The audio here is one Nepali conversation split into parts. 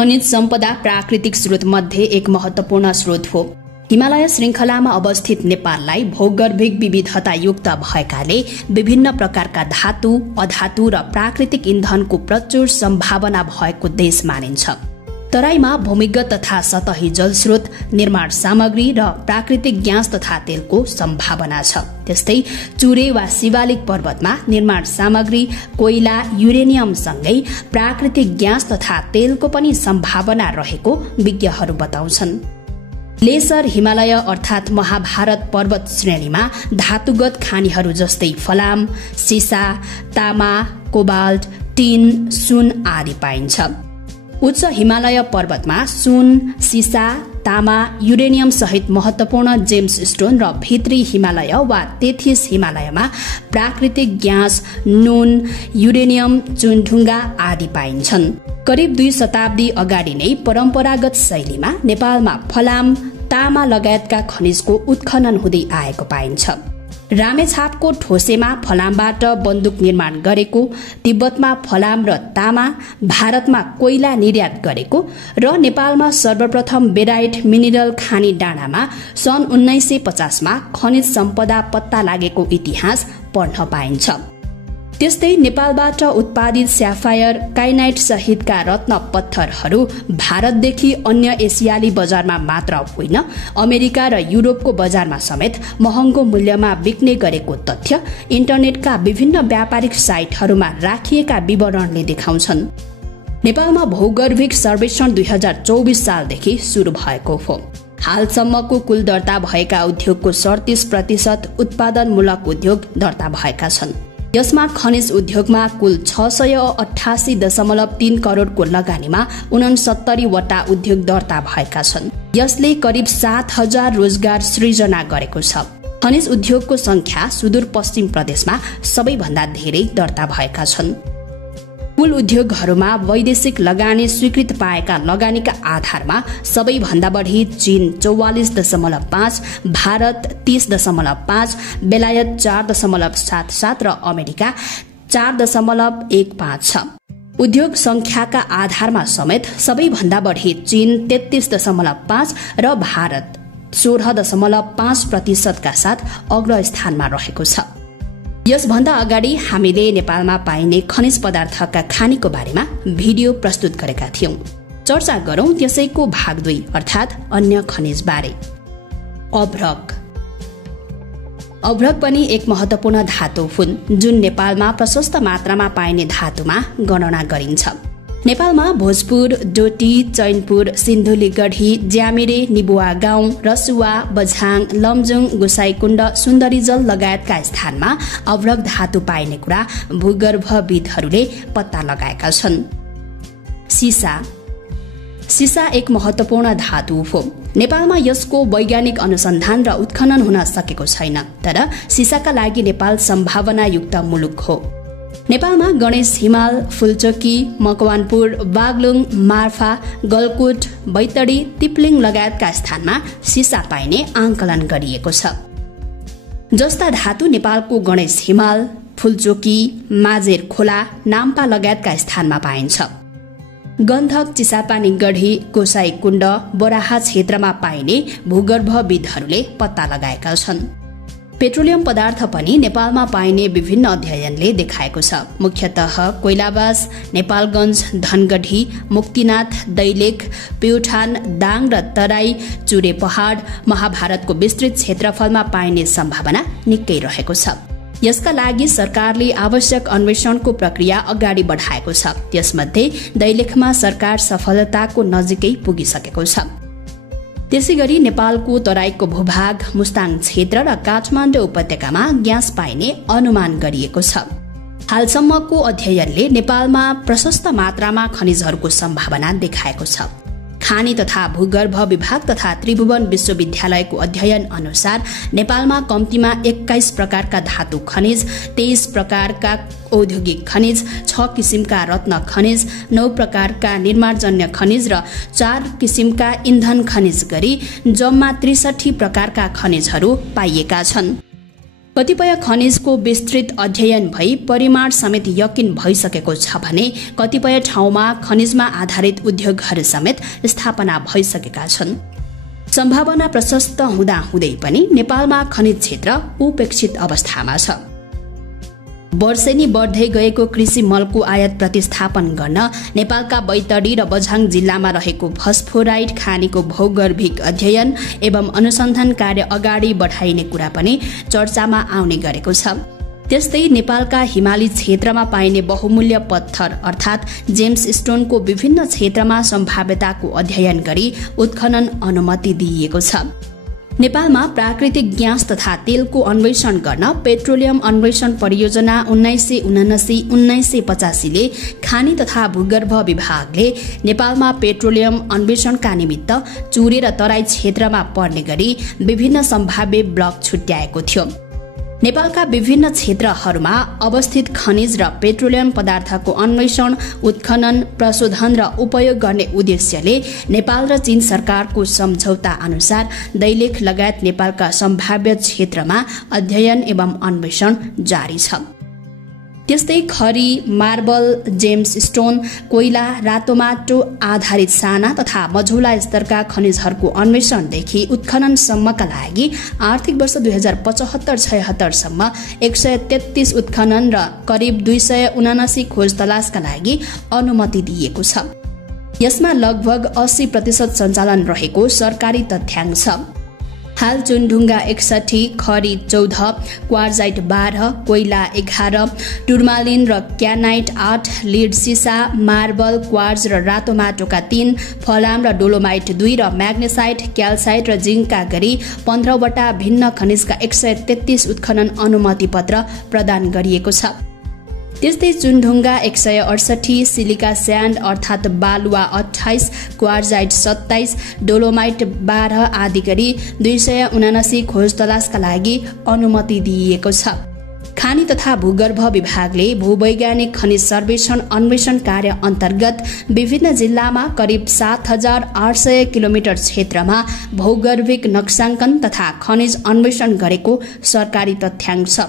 खनिज सम्पदा प्राकृतिक स्रोत मध्ये एक महत्वपूर्ण स्रोत हो। हिमालय श्रृंखलामा अवस्थित नेपाललाई भौगर्भिक विविधतायुक्त भएकाले विभिन्न प्रकारका धातु, अधातु र प्राकृतिक इन्धनको प्रचुर सम्भावना भएको देश मानिन्छ। तराईमा भूमिगत तथा सतही जलस्रोत, निर्माण सामग्री र प्राकृतिक ग्यास तथा तेलको सम्भावना छ। त्यस्तै चुरे वा शिवालिक पर्वतमा निर्माण सामग्री, कोइला, युरेनियम सँगै प्राकृतिक ग्यास तथा तेलको पनि सम्भावना रहेको विज्ञहरू बताउँछन्। लेसर हिमालय अर्थात महाभारत पर्वत श्रेणीमा धातुगत खानीहरू जस्तै फलाम, सिसा, तामा, कोबाल्ट, टिन, सुन आदि पाइन्छ। उच्च हिमालय पर्वतमा सुन, सिसा, तामा, युरेनियम सहित महत्वपूर्ण जेम्स स्टोन र भित्री हिमालय वा तेथिस हिमालयमा प्राकृतिक ग्यास, नुन, युरेनियम, चुनढुङ्गा आदि पाइन्छन्। करिब 2 शताब्दी अगाडि नै परम्परागत शैलीमा नेपालमा फलाम, तामा लगायतका खनिजको उत्खनन हुँदै आएको पाइन्छ। रामेछापको ठोसेमा फलामबाट बन्दुक निर्माण गरेको, तिब्बतमा फलाम र तामा, भारतमा कोइला निर्यात गरेको र नेपालमा सर्वप्रथम बेराइट मिनरल खानी डाँडामा सन् 1950 मा खनिज सम्पदा पत्ता लागेको इतिहास पढ्न पाइन्छ। त्यस्तै नेपालबाट उत्पादित स्याफायर, काइनाइट सहितका रत्न पत्थरहरू भारतदेखि अन्य एसियाली बजारमा मात्र होइन, अमेरिका र युरोपको बजारमा समेत महँगो मूल्यमा बिक्ने गरेको तथ्य इन्टरनेटका विभिन्न व्यापारिक साइटहरूमा राखिएका विवरणले देखाउँछन्। नेपालमा भौगर्भिक सर्वेक्षण 2024 सालदेखि सुरु भएको हो। हालसम्मको कुल दर्ता भएका उद्योगको 37% उत्पादनमूलक उद्योग दर्ता भएका छन्। यसमा खनिज उद्योगमा कुल 688.3 करोड़को लगानीमा 69 वटा उद्योग दर्ता भएका छन्। यसले करिब 7000 रोजगार सृजना गरेको छ। खनिज उद्योगको संख्या सुदूरपश्चिम प्रदेशमा सबैभन्दा धेरै दर्ता भएका छन्। कुल उद्योगहरूमा वैदेशिक लगानी स्वीकृत पाएका लगानीका आधारमा सबैभन्दा बढी चीन 44.5, भारत 30.5, बेलायत 4.77 र अमेरिका 4.15 छ। उद्योग संख्याका आधारमा समेत सबैभन्दा बढी चीन 33.5 र भारत 16.5% का साथ अग्रस्थानमा रहेको छ। यसभन्दा अगाडि हामीले नेपालमा पाइने खनिज पदार्थका खानीको बारेमा भिडियो प्रस्तुत गरेका थियौं। चर्चा गरौं त्यसैको भाग 2 अर्थात अन्य खनिज बारे। अभ्रक पनि एक महत्वपूर्ण धातु हुन् जुन नेपालमा प्रशस्त मात्रामा पाइने धातुमा गणना गरिन्छ। नेपालमा भोजपुर, डोटी, चैनपुर, सिन्धुलीगढी, ज्यामिरे, निबुवा गाउँ, रसुवा, बझाङ, लमजुङ, गोसाईकुण्ड, सुन्दरीजल लगायतका स्थानमा अभ्रक धातु पाइने कुरा भूगर्भविदहरूले पत्ता लगाएका छन्। सिसा एक महत्वपूर्ण धातु हो। नेपालमा यसको वैज्ञानिक अनुसन्धान र उत्खनन हुन सकेको छैन, तर सिसाका लागि नेपाल सम्भावनायुक्त मुलुक हो। नेपालमा गणेश हिमाल, फुलचोकी, मकवानपुर, बागलुङ, मार्फा, गलकुट, बैतडी, तिप्लिङ लगायतका स्थानमा सिसा पाइने आंकलन गरिएको छ। जस्ता धातु नेपालको गणेश हिमाल, फुलचोकी, माझेर खोला, नाम्पा लगायतका स्थानमा पाइन्छ। गन्धक, चिसापानी गढी, गोसाईकुण्ड, बराहा क्षेत्रमा पाइने भूगर्भविदहरूले पत्ता लगाएका छन्। पेट्रोलियम पदार्थ पनि नेपालमा पाइने विभिन्न अध्ययनले देखाएको छ। मुख्यतः कोइलाबास, नेपालगञ्ज, धनगढी, मुक्तिनाथ, दैलेख, प्युठान, दाङ र तराई, चुरे पहाड, महाभारतको विस्तृत क्षेत्रफलमा पाइने सम्भावना निकै रहेको छ। यसका लागि सरकारले आवश्यक अन्वेषणको प्रक्रिया अगाडि बढाएको छ। त्यसमध्ये दैलेखमा सरकार सफलताको नजिकै पुगिसकेको छ। त्यसैगरी नेपालको तराईको भूभाग, मुस्ताङ क्षेत्र र काठमाडौँ उपत्यकामा ग्यास पाइने अनुमान गरिएको छ। हालसम्मको अध्ययनले नेपालमा प्रशस्त मात्रामा खनिजहरूको सम्भावना देखाएको छ। खानी तथा भूगर्भ विभाग तथा त्रिभुवन विश्वविद्यालयको अध्ययन अनुसार नेपालमा कम्तीमा 21 प्रकारका धातु खनिज, 23 प्रकारका औद्योगिक खनिज, 6 किसिमका रत्न खनिज, 9 प्रकारका निर्माणजन्य खनिज र 4 किसिमका इन्धन खनिज गरी जम्मा 63 प्रकारका खनिजहरू पाइएका छन्। कतिपय खनिजको विस्तृत अध्ययन भई परिमाण समेत यकिन भइसकेको छ भने कतिपय ठाउँमा खनिजमा आधारित उद्योगहरू समेत स्थापना भइसकेका छन्। सम्भावना प्रशस्त हुँदाहुँदै पनि नेपालमा खनिज क्षेत्र उपेक्षित अवस्थामा छ। वर्षेनी बढ्दै गएको कृषि मलको आयात प्रतिस्थापन गर्न नेपालका बैतडी र बझाङ जिल्लामा रहेको फस्फोराइड खानीको भौगर्भिक अध्ययन एवं अनुसन्धान कार्य अगाडि बढाइने कुरा पनि चर्चामा आउने गरेको छ। त्यस्तै नेपालका हिमाली क्षेत्रमा पाइने बहुमूल्य पत्थर अर्थात जेम्स स्टोनको विभिन्न क्षेत्रमा सम्भाव्यताको अध्ययन गरी उत्खनन अनुमति दिइएको छ। नेपालमा प्राकृतिक ग्यास तथा तेलको अन्वेषण गर्न पेट्रोलियम अन्वेषण परियोजना 1979-1985 ले खानी तथा भूगर्भ विभागले नेपालमा पेट्रोलियम अन्वेषणका निमित्त चुरे र तराई क्षेत्रमा पर्ने गरी विभिन्न सम्भाव्य ब्लक छुट्याएको थियो। नेपालका विभिन्न क्षेत्रहरूमा अवस्थित खनिज र पेट्रोलियम पदार्थको अन्वेषण, उत्खनन, प्रशोधन र उपयोग गर्ने उद्देश्यले नेपाल र चीन सरकारको सम्झौता अनुसार दैलेख लगायत नेपालका सम्भाव्य क्षेत्रमा अध्ययन एवं अन्वेषण जारी छ। त्यस्तै खरी, मार्बल, जेम्स स्टोन, कोइला, रातो माटो आधारित साना तथा मझौला स्तरका खनिजहरूको अन्वेषणदेखि उत्खननसम्मका लागि आर्थिक वर्ष 2075-76 सम्म 133 उत्खनन र करिब 279 खोज तलासका लागि अनुमति दिइएको छ। यसमा लगभग 80% सञ्चालन रहेको सरकारी तथ्याङ्क छ। हाल चुनढुङ्गा 61, खरी 14, क्वार्जाइट 12, कोइला 11, टुर्मालिन र क्यानाइट 8, लिड सिसा, मार्बल, क्वार्ज र रातो माटोका 3, फलाम र डोलोमाइट 2 र म्याग्नेसाइट, क्याल्साइट र जिङ्कका गरी 15 वटा भिन्न खनिजका 133 उत्खनन अनुमति पत्र प्रदान गरिएको छ। त्यस्तै चुनढुङ्गा 168, सिलिका स्यान्ड अर्थात बालुवा 28, क्वार्जाइट 27, डोलोमाइट 12 आदि गरी 279 खोज तलासका लागि अनुमति दिइएको छ। खानी तथा भूगर्भ विभागले भूवैज्ञानिक खनिज सर्वेक्षण अन्वेषण कार्य अन्तर्गत विभिन्न जिल्लामा करिब 7800 किलोमिटर क्षेत्रमा भौगर्भिक नक्साङ्कन तथा खनिज अन्वेषण गरेको सरकारी तथ्याङ्क छ।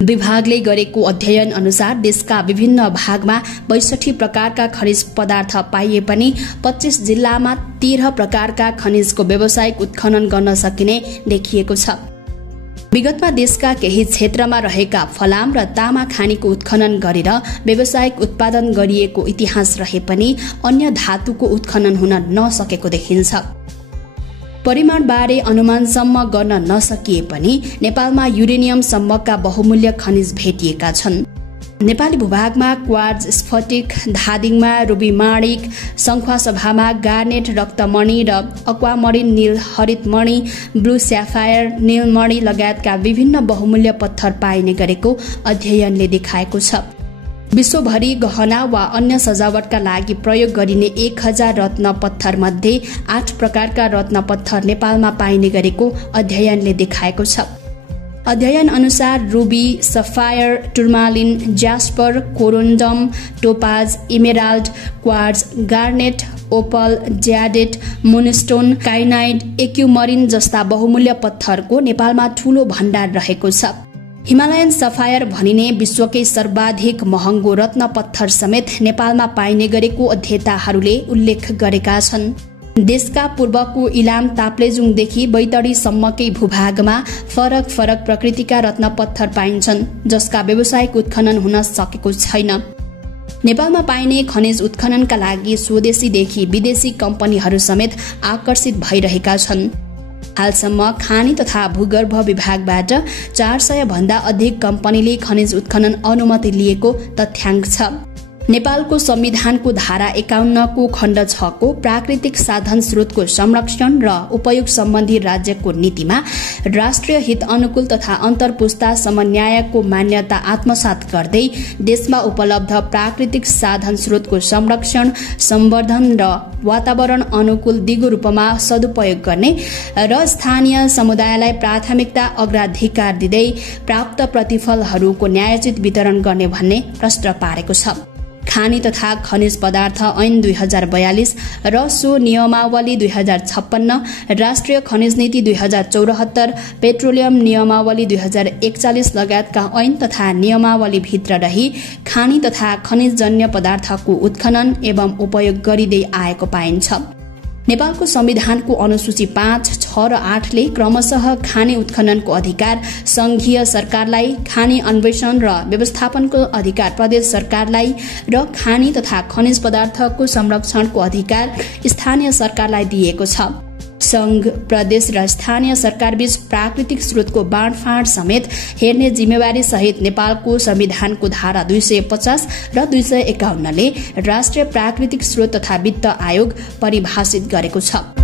विभागले गरेको अध्ययन अनुसार देशका विभिन्न भागमा 62 प्रकारका खनिज पदार्थ पाइए पनि 25 जिल्लामा 13 प्रकारका खनिजको व्यावसायिक उत्खनन गर्न सकिने देखिएको छ। विगतमा देशका केही क्षेत्रमा रहेका फलाम र तामा खानीको उत्खनन गरेर व्यावसायिक उत्पादन गरिएको इतिहास रहे पनि अन्य धातुको उत्खनन हुन नसकेको देखिन्छ। परिमाणबारे अनुमानसम्म गर्न नसकिए पनि नेपालमा युरेनियम सम्मका बहुमूल्य खनिज भेटिएका छन्। नेपाली भूभागमा क्वार्ज, स्फटिक, धादिङमा रुबी माणिक, शङ्खुवासभामा गार्नेट, रक्तमणि र अक्वामरिन नील हरितमणि, ब्लू स्याफायर, नीलमणि लगायतका विभिन्न बहुमूल्य पत्थर पाइने गरेको अध्ययनले देखाएको छ। विश्वभरि गहना वा अन्य सजावटका लागि प्रयोग गरिने 1000 रत्न पत्थर मध्ये 8 प्रकारका रत्न पत्थर नेपालमा पाइने गरेको अध्ययनले देखाएको छ। अध्ययन अनुसार ruby, sapphire, tourmaline, jasper, corundum, topaz, emerald, quartz, garnet, opal, jadeite, moonstone, kyanite, aquamarine जस्ता बहुमूल्य पत्थरको नेपालमा ठूलो भण्डार रहेको छ। हिमालयन सफायर भनिने विश्वकै सर्वाधिक महँगो रत्न पत्थर समेत नेपालमा पाइने गरेको अध्येताहरूले उल्लेख गरेका छन्। देशका पूर्वको इलाम ताप्लेजुङदेखि बैतडीसम्मकै भूभागमा फरक फरक प्रकृतिका रत्न पत्थर पाइन्छन् जसका व्यावसायिक उत्खनन हुन सकेको छैन। नेपालमा पाइने खनिज उत्खननका लागि स्वदेशीदेखि विदेशी कम्पनीहरू समेत आकर्षित भइरहेका छन्। हालसम्म खानी तथा भूगर्भ विभागबाट 400 भन्दा अधिक कम्पनीले खनिज उत्खनन अनुमति लिएको तथ्याङ्क छ। नेपालको संविधानको धारा 51 को खण्ड 6 को प्राकृतिक साधन स्रोतको संरक्षण र उपयोग सम्बन्धी राज्यको नीतिमा राष्ट्रिय हित अनुकूल तथा अन्तर्पुस्ता समन्यायको मान्यता आत्मसात गर्दै देशमा उपलब्ध प्राकृतिक साधन स्रोतको संरक्षण, सम्वर्धन र वातावरण अनुकूल दिगो रूपमा सदुपयोग गर्ने र स्थानीय समुदायलाई प्राथमिकता अग्राधिकार दिँदै प्राप्त प्रतिफलहरूको न्यायोचित वितरण गर्ने भन्ने प्रश्न पारेको छ। खानी तथा खनिज पदार्थ ऐन 2042 र सो नियमावली 2056, राष्ट्रिय खनिज नीति 2074, पेट्रोलियम नियमावली 2041 लगायतका ऐन तथा नियमावली भित्र रही खानी तथा खनिजजन्य पदार्थको उत्खनन एवं उपयोग गरिँदै आएको पाइन्छ। नेपालको संविधानको अनुसूची 5, 6 र 8 ले क्रमशः खानी उत्खननको अधिकार संघीय सरकारलाई, खानी अन्वेषण र व्यवस्थापनको अधिकार प्रदेश सरकारलाई र खानी तथा खनिज पदार्थको संरक्षणको अधिकार स्थानीय सरकारलाई दिएको छ। संघ, प्रदेश र स्थानीय सरकारबीच प्राकृतिक स्रोतको बाँडफाँड समेत हेर्ने जिम्मेवारी सहित नेपालको संविधानको धारा 250 र 251 ले राष्ट्रिय प्राकृतिक स्रोत तथा वित्त आयोग परिभाषित गरेको छ।